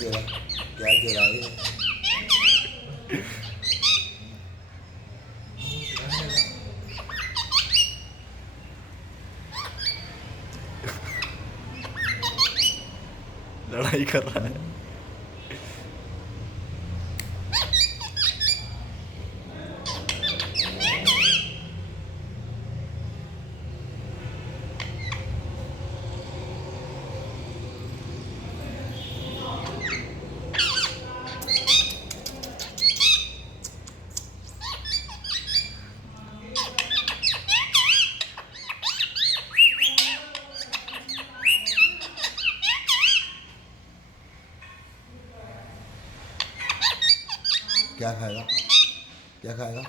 कह रहा क्या कह रहा है? लड़ाई कर रहा है। क्या खाएगा? क्या खाएगा?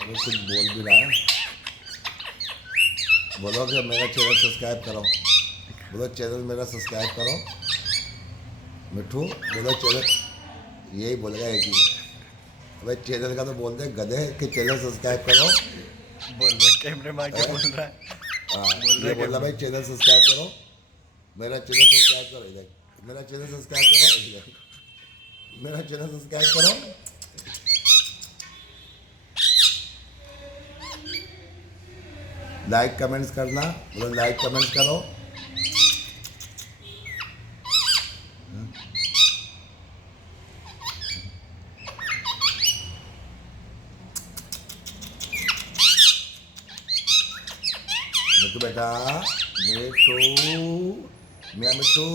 अरे कुछ बोल भी रहा है। बोलो कि मेरा चैनल सब्सक्राइब करो। बोलो चैनल मेरा सब्सक्राइब करो। मिठू बोलो चैनल, यही बोलेगा एक ही। अबे चैनल का तो बोल दे गधे कि चैनल सब्सक्राइब करो। बोल रहा है, कैमरे में आके बोल रहा है। हाँ बोल रहा ये है बोल रहा कैमरे भाई में। चैनल सब्सक्राइब करो। मेरा चैनल सब्सक्राइब करो इधर। मेरा चैनल सब्सक्राइब करो इधर। मेरा चैनल सब्सक्राइब करो। लाइक कमेंट्स करना। बोलो लाइक कमेंट्स करो। मिट्टू बेटा, मिट्टू, मियाँ मिट्टू,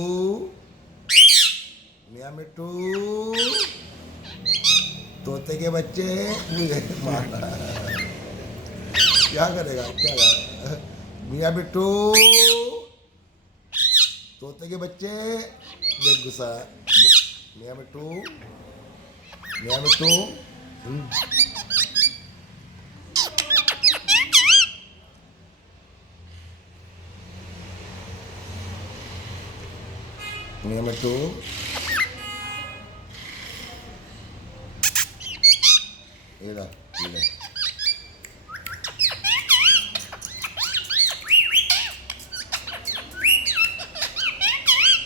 मियाँ मिट्टू, तोते के बच्चे मुझे मारना। क्या करेगा क्या करेगा? मियाँ मिट्टू, तोते के बच्चे देख गुस्सा। मियाँ मिट्टू, मियाँ मिट्टू। मियाँ मिट्टू, ये ला, ये ला।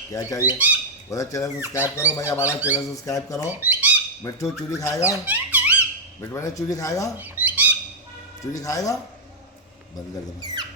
क्या चाहिए? बोला चैनल सब्सक्राइब करो भाई, हमारा चैनल सब्सक्राइब करो। मिट्टू चूड़ी खाएगा? मिट्टू बेटा चूड़ी खाएगा? चूड़ी खाएगा? बंद कर देना।